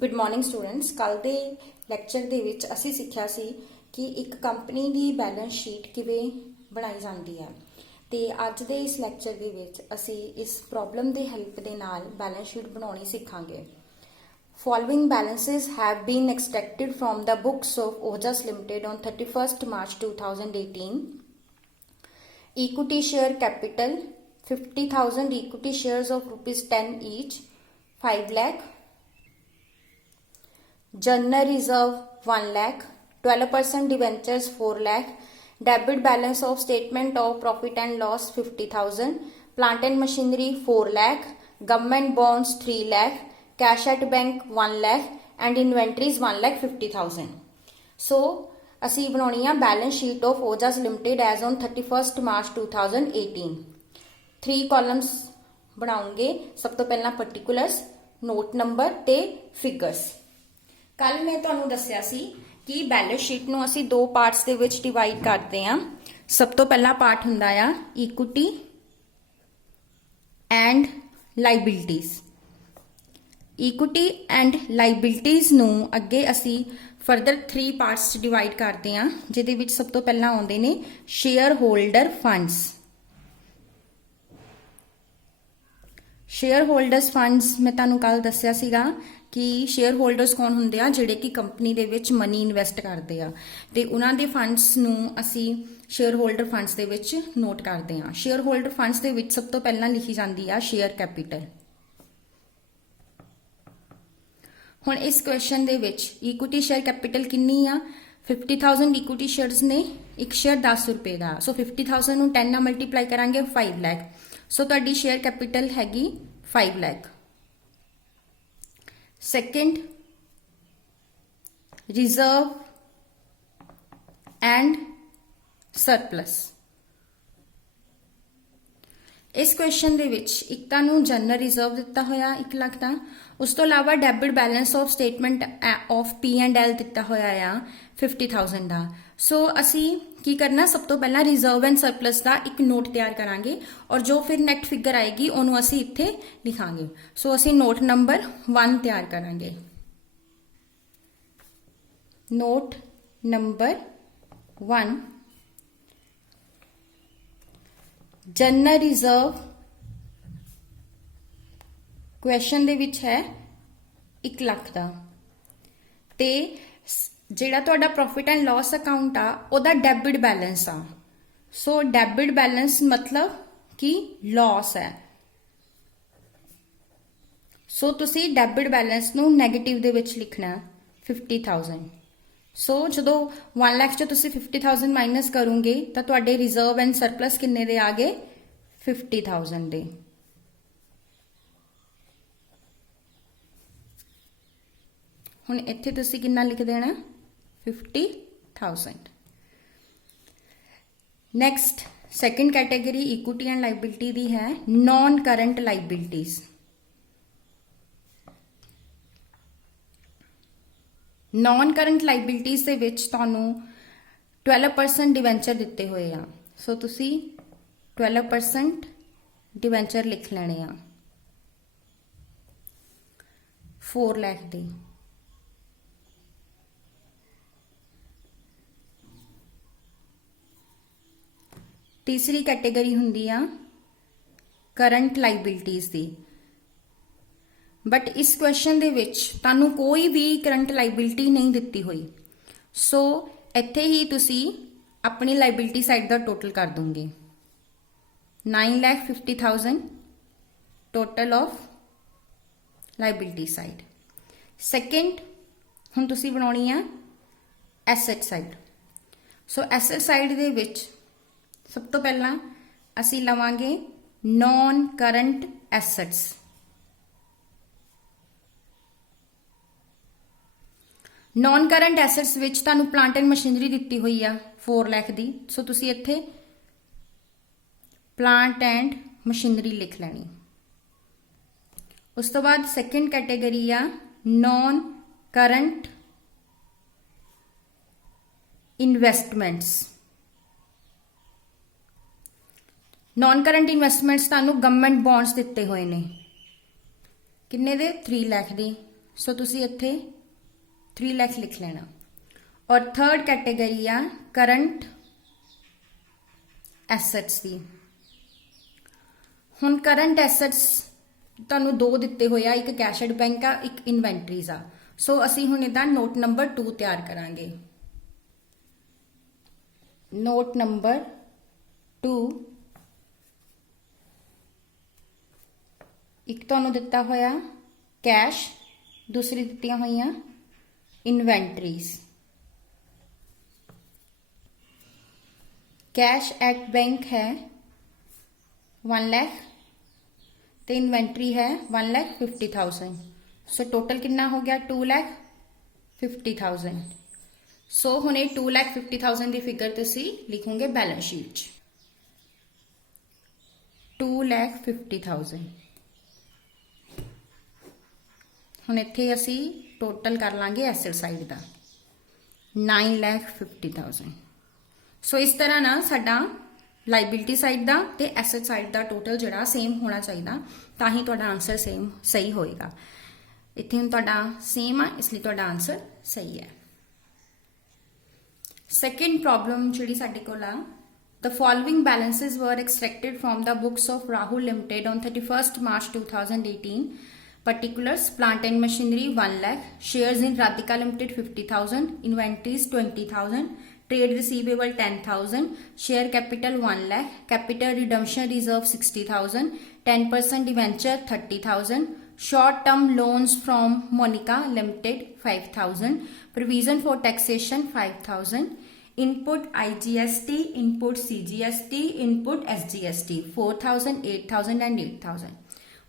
Good morning students. ਕੱਲ ਦੇ lecture ਦੇ ਵਿੱਚ ਅਸੀਂ ਸਿੱਖਿਆ ਸੀ ਕਿ ਇੱਕ ਕੰਪਨੀ ਦੀ ਬੈਲੈਂਸ ਸ਼ੀਟ ਕਿਵੇਂ ਬਣਾਈ ਜਾਂਦੀ ਹੈ ਤੇ ਅੱਜ ਦੇ ਇਸ ਲੈਕਚਰ ਦੇ ਵਿੱਚ ਅਸੀਂ ਇਸ ਪ੍ਰੋਬਲਮ ਦੇ ਹੈਲਪ ਦੇ ਨਾਲ ਬੈਲੈਂਸ ਸ਼ੀਟ ਬਣਾਉਣੀ ਸਿੱਖਾਂਗੇ। Following balances have been extracted from the books of Ojas Limited on 31st March 2018. Equity share capital 50,000 equity shares of rupees 10 each, 5 lakh. General reserve 1 lakh, 12% debentures 4 lakh, debit balance of statement of profit and loss 50,000, plant and machinery 4 lakh, government bonds 3 lakh, cash at bank 1 lakh and inventories 1,50,000. So ਅਸੀਂ ਬਣਾਉਣੀ ਆ balance sheet of Ojas limited as on 31st March 2018। 3 columns ਬਣਾਉਂਗੇ। ਸਭ ਤੋਂ ਪਹਿਲਾਂ particulars, note number ਤੇ figures. ਕੱਲ ਮੈਂ ਤੁਹਾਨੂੰ ਦੱਸਿਆ ਸੀ ਕਿ ਬੈਲੈਂਸ ਸ਼ੀਟ ਨੂੰ ਅਸੀਂ ਦੋ ਪਾਰਟਸ ਦੇ ਵਿੱਚ ਡਿਵਾਈਡ ਕਰਦੇ ਆ। ਸਭ ਤੋਂ ਪਹਿਲਾ ਪਾਰਟ ਹੁੰਦਾ ਆ equity and liabilities. Equity and liabilities ਨੂੰ ਅੱਗੇ ਅਸੀਂ ਫਰਦਰ 3 ਪਾਰਟਸ 'ਚ ਡਿਵਾਈਡ ਕਰਦੇ ਹਾਂ, ਜਿਹਦੇ ਵਿੱਚ ਸਭ ਤੋਂ ਪਹਿਲਾਂ ਆਉਂਦੇ ਨੇ share holder funds. Share holders funds ਮੈਂ ਤੁਹਾਨੂੰ ਕੱਲ ਦੱਸਿਆ ਸੀਗਾ ਕਿ ਸ਼ੇਅਰ ਹੋਲਡਰਸ ਕੌਣ ਹੁੰਦੇ ਆ, ਜਿਹੜੇ ਕਿ ਕੰਪਨੀ ਦੇ ਵਿੱਚ ਮਨੀ ਇਨਵੈਸਟ ਕਰਦੇ ਆ ਤੇ ਉਹਨਾਂ ਦੇ ਫੰਡਸ ਨੂੰ ਅਸੀਂ ਸ਼ੇਅਰ ਹੋਲਡਰ ਫੰਡਸ ਦੇ ਵਿੱਚ ਨੋਟ ਕਰਦੇ ਆ। ਸ਼ੇਅਰ ਹੋਲਡਰ ਫੰਡਸ ਦੇ ਵਿੱਚ ਸਭ ਤੋਂ ਪਹਿਲਾਂ ਲਿਖੀ ਜਾਂਦੀ ਆ ਸ਼ੇਅਰ ਕੈਪੀਟਲ। ਹੁਣ ਇਸ ਕੁਐਸਚਨ ਦੇ ਵਿੱਚ ਇਕੁਇਟੀ ਸ਼ੇਅਰ ਕੈਪੀਟਲ ਕਿੰਨੀ ਆ? 50,000 ਇਕੁਇਟੀ ਸ਼ੇਅਰਸ ਨੇ, ਇੱਕ ਸ਼ੇਅਰ 10 ਰੁਪਏ ਦਾ। ਸੋ 50,000 ਨੂੰ 10 ਨਾਲ ਮਲਟੀਪਲਾਈ ਕਰਾਂਗੇ 5 ਲੱਖ। ਸੋ ਤੁਹਾਡੀ ਸ਼ੇਅਰ ਕੈਪੀਟਲ ਹੈਗੀ 5 lakh. Second, reserve and surplus. ਇਸ ਕੁਐਸਚਨ ਦੇ ਵਿੱਚ ਇੱਕ ਤੁਹਾਨੂੰ ਜਨਰਲ ਰਿਜ਼ਰਵ ਦਿੱਤਾ ਹੋਇਆ 1 ਲੱਖ ਦਾ, ਉਸ ਤੋਂ ਇਲਾਵਾ debit balance of statement of P&L ਦਿੱਤਾ ਹੋਇਆ ਆ 50,000 ਦਾ। ਸੋ ਅਸੀਂ ਕੀ ਕਰਨਾ, ਸਭ ਤੋਂ ਪਹਿਲਾਂ ਰਿਜ਼ਰਵ ਐਂਡ ਸਰਪਲਸ ਦਾ ਇੱਕ ਨੋਟ ਤਿਆਰ ਕਰਾਂਗੇ ਔਰ ਜੋ ਫਿਰ ਨੈਟ ਫਿਗਰ ਆਏਗੀ ਉਹਨੂੰ ਅਸੀਂ ਇੱਥੇ ਲਿਖਾਂਗੇ। ਸੋ ਅਸੀਂ ਨੋਟ ਨੰਬਰ 1 ਤਿਆਰ ਕਰਾਂਗੇ। Note number 1, general reserve question ਦੇ ਵਿੱਚ ਹੈ 1 ਲੱਖ ਦਾ ਤੇ ਜਿਹੜਾ ਤੁਹਾਡਾ ਪ੍ਰੋਫਿਟ ਐਂਡ ਲਾਸ ਅਕਾਊਂਟ ਆ ਉਹਦਾ ਡੈਬਿਟ ਬੈਲੈਂਸ ਆ। ਸੋ ਡੈਬਿਟ ਬੈਲੈਂਸ ਮਤਲਬ ਕਿ ਲਾਸ ਹੈ। ਸੋ ਤੁਸੀਂ ਡੈਬਿਟ ਬੈਲੈਂਸ ਨੂੰ ਨੈਗੇਟਿਵ ਦੇ ਵਿੱਚ ਲਿਖਣਾ 50,000। ਸੋ ਜਦੋਂ 1 ਲੱਖ ਚੋਂ ਤੁਸੀਂ 50,000 ਮਾਈਨਸ ਕਰੋਗੇ ਤਾਂ ਤੁਹਾਡੇ ਰਿਜ਼ਰਵ ਐਂਡ ਸਰਪਲਸ ਕਿੰਨੇ ਦੇ ਆ ਗਏ? 50,000 ਦੇ। ਹੁਣ ਇੱਥੇ ਤੁਸੀਂ ਕਿੰਨਾ ਲਿਖ ਦੇਣਾ? 50,000। Next, second category equity and liability ਦੀ ਹੈ ਨॉन ਕਰੰਟ ਲਾਇਬਿਲਿਟੀਜ਼। ਨॉन ਕਰੰਟ ਲਾਇਬਿਲਿਟੀਜ਼ ਦੇ ਵਿੱਚ ਤੁਹਾਨੂੰ 12% ਡਿਵੈਂਚਰ ਦਿੱਤੇ ਹੋਏ ਆ। ਸੋ ਤੁਸੀਂ 12% ਡਿਵੈਂਚਰ ਲਿਖ ਲੈਣੇ ਆ 4 ਲੱਖ ਦੇ। ਤੀਸਰੀ ਕੈਟੇਗਰੀ ਹੁੰਦੀ ਆ ਕਰੰਟ ਲਾਇਬਿਲਿਟੀਜ਼ ਦੀ, ਬਟ ਇਸ ਕੁਐਸਚਨ ਦੇ ਵਿੱਚ ਤੁਹਾਨੂੰ ਕੋਈ ਵੀ ਕਰੰਟ ਲਾਇਬਿਲਿਟੀ ਨਹੀਂ ਦਿੱਤੀ ਹੋਈ। ਸੋ ਇੱਥੇ ਹੀ ਤੁਸੀਂ ਆਪਣੀ ਲਾਇਬਿਲਿਟੀ ਸਾਈਡ ਦਾ ਟੋਟਲ ਕਰ ਦੋਗੇ। 9,50,000 total of liability side. Second, ਹੁਣ ਤੁਸੀਂ ਬਣਾਉਣੀ ਆ ਐਸੈਟ ਸਾਈਡ। ਸੋ ਐਸੈਟ ਸਾਈਡ ਦੇ ਵਿੱਚ ਸਭ ਤੋਂ ਪਹਿਲਾਂ ਅਸੀਂ ਲਵਾਂਗੇ ਨॉन ਕਰੰਟ ਐਸੈਟਸ। ਨॉन ਕਰੰਟ ਐਸੈਟਸ ਵਿੱਚ ਤੁਹਾਨੂੰ ਪਲਾਂਟ ਐਂਡ ਮਸ਼ੀਨਰੀ ਦਿੱਤੀ ਹੋਈ ਆ 4 ਲੱਖ ਦੀ। ਸੋ ਤੁਸੀਂ ਇੱਥੇ ਪਲਾਂਟ ਐਂਡ ਮਸ਼ੀਨਰੀ ਲਿਖ ਲੈਣੀ। ਉਸ ਤੋਂ ਬਾਅਦ ਸੈਕੰਡ ਕੈਟੇਗਰੀ ਆ non current investments. Non current investments ਤੁਹਾਨੂੰ गवर्नमेंट बॉन्ड्स ਦਿੱਤੇ ਹੋਏ ਨੇ, ਕਿੰਨੇ ਦੇ? 3 ਲੱਖ ਦੇ। सो तुसी इत्थे 3 लाख लिख लेना। और थर्ड कैटेगरी आ करंट एसेट्स की। हुण करंट एसेट्स तुहानूं 2 दिते हुए आ, एक कैश एट बैंक आ, एक इन्वेंटरीज आ। सो असी हुण इहदा नोट नंबर 2 तैयार करांगे। नोट नंबर 2 एक तुहानूं दिता होया कैश, दूसरी दित्तियां होईयां इन्वेंटरीज। कैश एट बैंक है 1 लाख तो इन्वेंटरी है 1,50,000। सो टोटल कितना हो गया 2,50,000। सो हुण 2,50,000 की फिगर तुसी लिखोगे बैलेंस शीट 2,50,000। हुण इत्थे असी टोटल कर लांगे एसेट साइड का 9,50,000। सो इस तरह ना साडा लाइबिलिटी साइड का ते एसेट साइड का टोटल जिहड़ा सेम होना चाहिए, ताही तुहाडा आंसर सेम सही होएगा। इत्थे हुण तुहाडा सेम आ, इसलिए तुहाडा आंसर सही है। सेकेंड प्रॉब्लम जिहड़ी साडे कोल आ, the following balances were extracted from the books of Rahul limited on 31st March 2018। Particulars: plant and machinery 1 lakh, shares in Radhika Limited 50,000, inventories 20,000, trade receivable 10,000, share capital 1 lakh, capital redemption reserve 60,000, 10% debenture 30,000, short term loans from Monica Limited 5,000, provision for taxation 5,000, input IGST, input CGST, input SGST 4,000, 8,000 and 8,000।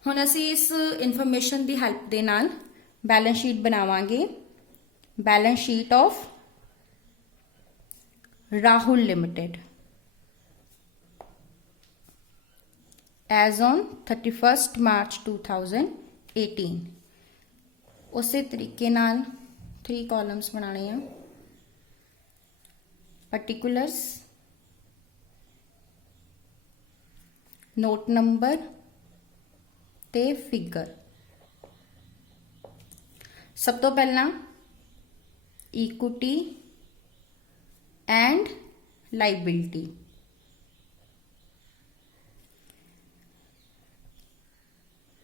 हुण असी इस information की help दे नाल balance sheet बनावांगे। Balance sheet of Rahul limited as on 31st March 2018। उसे तरीके नाल 3 कॉलम्स बनाने हैं। पर्टिकुलर्स, नोट नंबर ते फिगर। सब तो पहला equity and liability.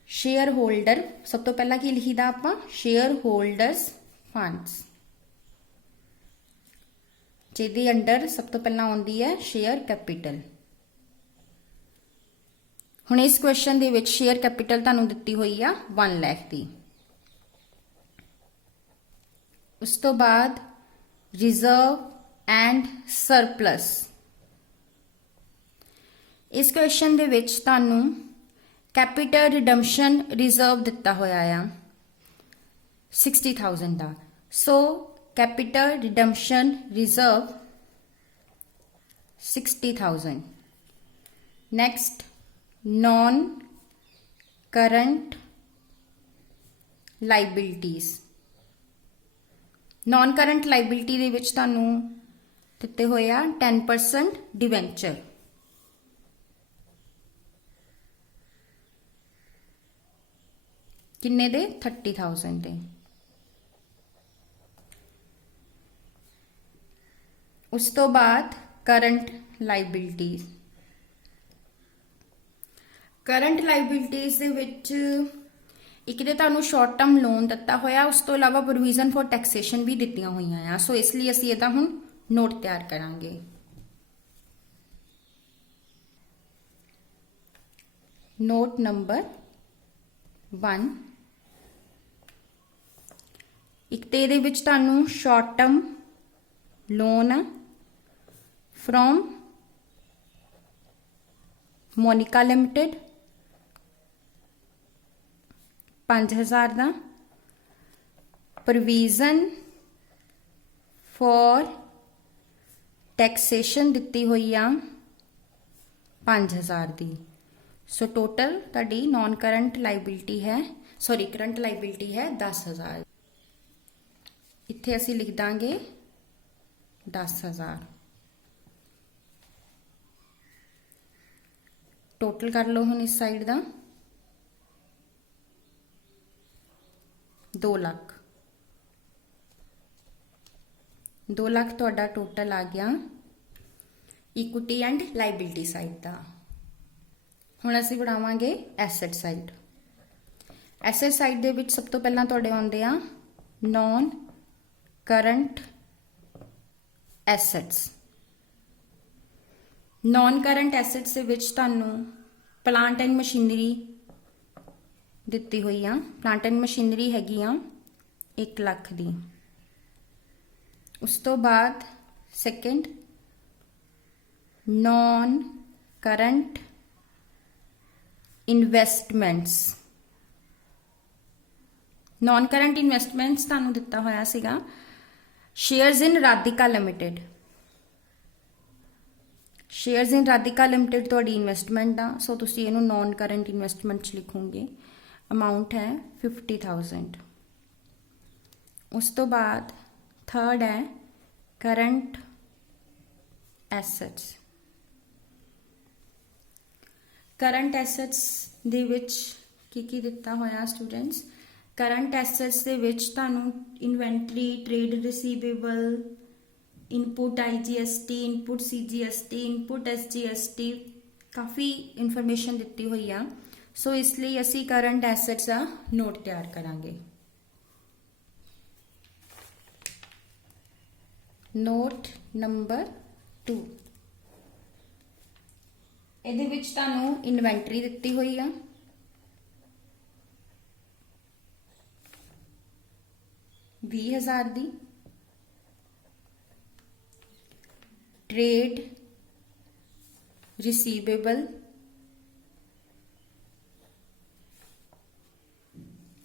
Share holder, सब तो पहला की लिखीदा आपां शेयर होल्डर्स फंड्स, जिहदे अंडर सब तो पहला आउंदी है शेयर कैपिटल। हुण इस क्वेश्चन दे विच शेयर कैपिटल तुहानूं दित्ती हुई आ 1 लाख दी। उस तो बाद रिजर्व एंड सरप्लस। इस क्वेश्चन दे विच तुहानूं कैपिटल रिडम्पशन रिजर्व दिता होया आ 60,000 का। So capital redemption reserve 60,000। Next non current liabilities. Non current liability दे विच तुहानूं दिते होए आ 10% डिवेंचर। किन्ने दे 30,000 दे। उस तो बाद करंट लाइबिलिटीज। करंट लाइबिलिटीज दे विच एक तो तुहानूं शॉर्ट टर्म लोन दिता होया, उस तो इलावा प्रोविजन फॉर टैक्सेशन भी दित्तियां होईयां आ। सो इसलिए असीं इहदा हुण नोट तैयार करांगे। नोट नंबर 1, एक तो इहदे विच तुहानूं short term loan from Monika limited 5,000 का, प्रोविजन फॉर टैक्सेशन दिती हुई आ 5,000 की। सो टोटल तुहाडी नॉन करंट लाइबिलिटी है, सॉरी करंट लाइबिलिटी है 10,000। इत्थे असी लिख दांगे 10,000। टोटल कर लो हुण इस साइड का 2 ਲੱਖ 2 ਲੱਖ ਤੁਹਾਡਾ ਟੋਟਲ ਆ ਗਿਆ ਇਕੁਇਟੀ ਐਂਡ ਲਾਇਬਿਲਿਟੀ ਸਾਈਡ ਦਾ। ਹੁਣ ਅਸੀਂ ਬਣਾਵਾਂਗੇ ਐਸੈਟ ਸਾਈਡ। ਐਸੈਟ ਸਾਈਡ ਦੇ ਵਿੱਚ ਸਭ ਤੋਂ ਪਹਿਲਾਂ ਤੁਹਾਡੇ ਆਉਂਦੇ ਆ non current assets. Non current assets ਦੇ ਵਿੱਚ ਤੁਹਾਨੂੰ ਪਲਾਂਟ ਐਂਡ ਮਸ਼ੀਨਰੀ ਦਿੱਤੀ ਹੋਈ ਆ। ਪਲਾਂਟ ਐਂਡ ਮਸ਼ੀਨਰੀ ਹੈਗੀ ਆ 1 ਲੱਖ ਦੀ। ਉਸ ਤੋਂ ਬਾਅਦ second non current investments. Non current investments ਤੁਹਾਨੂੰ ਦਿੱਤਾ ਹੋਇਆ ਸੀਗਾ ਸ਼ੇਅਰਸ ਇਨ ਰਾਧਿਕਾ ਲਿਮਿਟਿਡ। ਸ਼ੇਅਰਸ ਇਨ ਰਾਧਿਕਾ ਲਿਮਿਟਿਡ ਤੁਹਾਡੀ ਇਨਵੈਸਟਮੈਂਟ ਆ, ਸੋ ਤੁਸੀਂ ਇਹਨੂੰ ਨੌਨ ਕਰੰਟ ਇਨਵੈਸਟਮੈਂਟ 'ਚ ਲਿਖੋਗੇ। ਅਮਾਊਂਟ ਹੈ 50,000। ਉਸ ਤੋਂ ਬਾਅਦ ਥਰਡ ਹੈ ਕਰੰਟ ਐਸੈਟਸ। ਕਰੰਟ ਐਸੈਟਸ ਦੇ ਵਿੱਚ ਕੀ ਦਿੱਤਾ ਹੋਇਆ ਸਟੂਡੈਂਟਸ? ਕਰੰਟ ਐਸੈਟਸ ਦੇ ਵਿੱਚ ਤੁਹਾਨੂੰ inventory, trade receivable, input IGST, input CGST, input SGST ਕਾਫੀ ਇਨਫੋਰਮੇਸ਼ਨ ਦਿੱਤੀ ਹੋਈ ਆ। ਸੋ ਇਸ ਲਈ ਅਸੀਂ ਕਰੰਟ ਐਸੈਟਸ ਦਾ ਨੋਟ ਤਿਆਰ ਕਰਾਂਗੇ। ਨੋਟ ਨੰਬਰ 2 ਇਹਦੇ ਵਿੱਚ ਤੁਹਾਨੂੰ ਇਨਵੈਂਟਰੀ ਦਿੱਤੀ ਹੋਈ ਆ। $20,000 ਦੀ। ट्रेड रिसीवेबल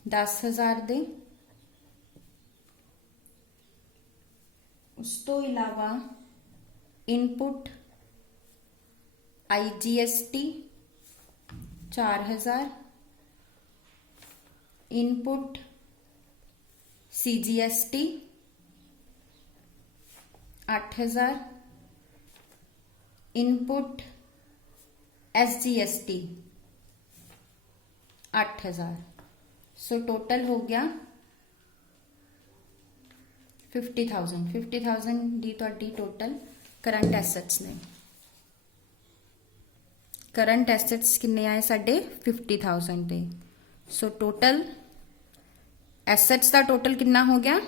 10,000 ਦੇ। ਉਸ ਤੋਂ ਇਲਾਵਾ input IGST 4,000, input CGST 8,000, input SGST 8,000। So total हो गया 50,000। 50,000 दी तुहाडी टोटल करंट एसेट्स ने। करंट एसेट्स किन्ने आए साडे 50,000 दे। सो टोटल एसेट्स का टोटल कितना हो गया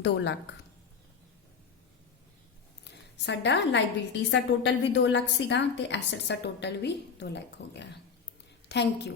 2 लाख। साडा लाइबिलिटीज का टोटल भी 2 लाख सीगा ते एसेट्स का टोटल भी 2 लाख हो गया। Thank you.